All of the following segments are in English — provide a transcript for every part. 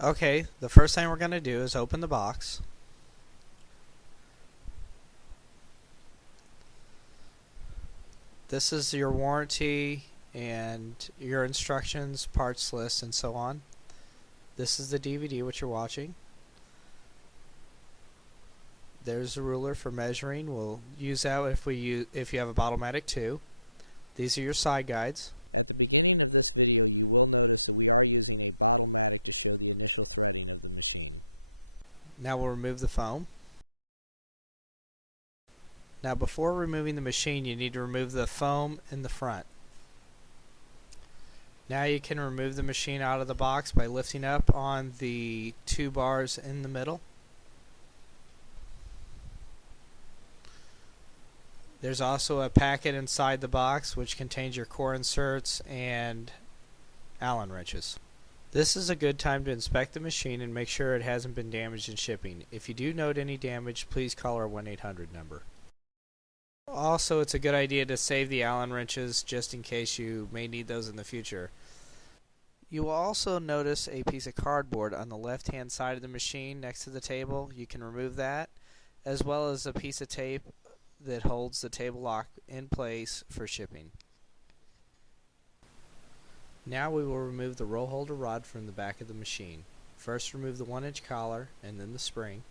Okay, the first thing we're going to do is open the box. This is your warranty and your instructions, parts list, and so on. This is the DVD which you're watching. There's a ruler for measuring. We'll use that if you have a Bottle-Matic 2. These are your side guides. At the beginning of this video you will notice that we are using a Bottle-Matic to show the initial threading of the machine. Now we'll remove the foam. Now before removing the machine you need to remove the foam in the front. Now you can remove the machine out of the box by lifting up on the two bars in the middle. There's also a packet inside the box which contains your core inserts and Allen wrenches. This is a good time to inspect the machine and make sure it hasn't been damaged in shipping. If you do note any damage, please call our 1-800 number. Also, it's a good idea to save the Allen wrenches just in case you may need those in the future. You will also notice a piece of cardboard on the left hand side of the machine next to the table. You can remove that, as well as a piece of tape that holds the table lock in place for shipping. Now we will remove the roll holder rod from the back of the machine. First remove the 1-inch collar and then the spring.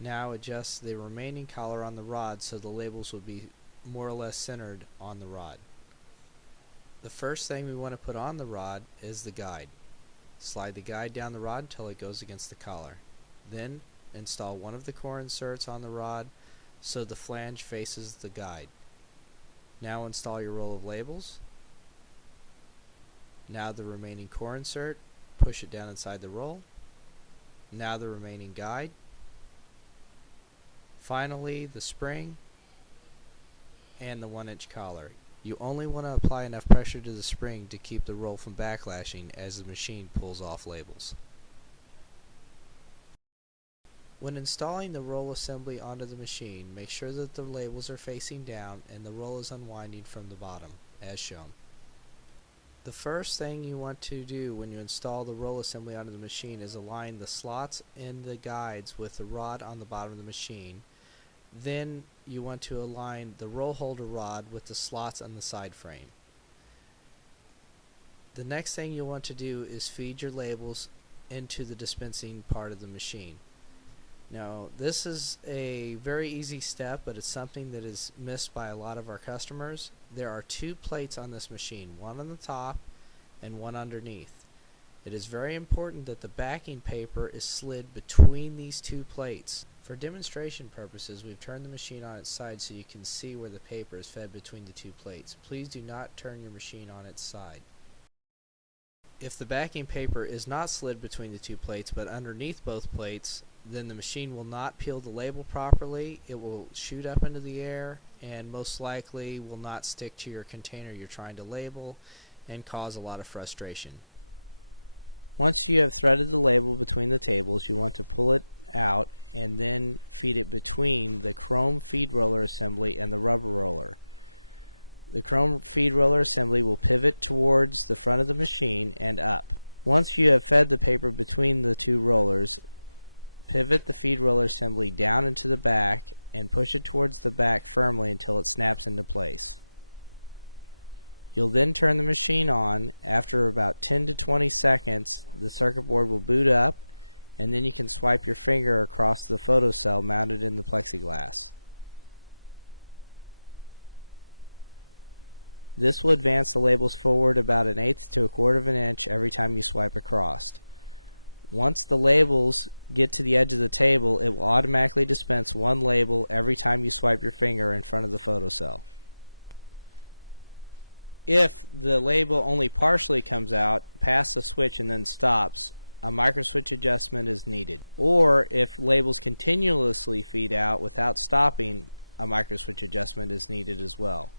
Now adjust the remaining collar on the rod so the labels will be more or less centered on the rod. The first thing we want to put on the rod is the guide. Slide the guide down the rod until it goes against the collar. Then install one of the core inserts on the rod so the flange faces the guide. Now install your roll of labels. Now the remaining core insert, push it down inside the roll. Now the remaining guide. Finally the spring and the 1-inch collar. You only want to apply enough pressure to the spring to keep the roll from backlashing as the machine pulls off labels. When installing the roll assembly onto the machine, make sure that the labels are facing down and the roll is unwinding from the bottom, as shown. The first thing you want to do when you install the roll assembly onto the machine is align the slots in the guides with the rod on the bottom of the machine. Then you want to align the roll holder rod with the slots on the side frame. The next thing you'll want to do is feed your labels into the dispensing part of the machine. Now this is a very easy step, but it's something that is missed by a lot of our customers. There are two plates on this machine, one on the top and one underneath. It is very important that the backing paper is slid between these two plates. For demonstration purposes, we've turned the machine on its side so you can see where the paper is fed between the two plates. Please do not turn your machine on its side. If the backing paper is not slid between the two plates but underneath both plates, then the machine will not peel the label properly. It will shoot up into the air and most likely will not stick to your container you're trying to label and cause a lot of frustration. Once you have threaded the label between the tables, you want to pull it out and then feed it between the chrome feed roller assembly and the rubber roller. The chrome feed roller assembly will pivot towards the front of the machine and up. Once you have fed the paper between the two rollers, pivot the feed roller assembly down into the back and push it towards the back firmly until it snaps into place. You'll then turn the machine on. After about 10 to 20 seconds, the circuit board will boot up, and then you can swipe your finger across the photocell mounted in the plexiglass. This will advance the labels forward about 1/8 to 1/4 of an inch every time you swipe across. Once the labels get to the edge of the table, it will automatically dispense one label every time you swipe your finger in front of the photocell. If the label only partially comes out, pass the switch and then stops, a microswitch adjustment is needed. Or if labels continuously feed out without stopping, a microswitch adjustment is needed as well.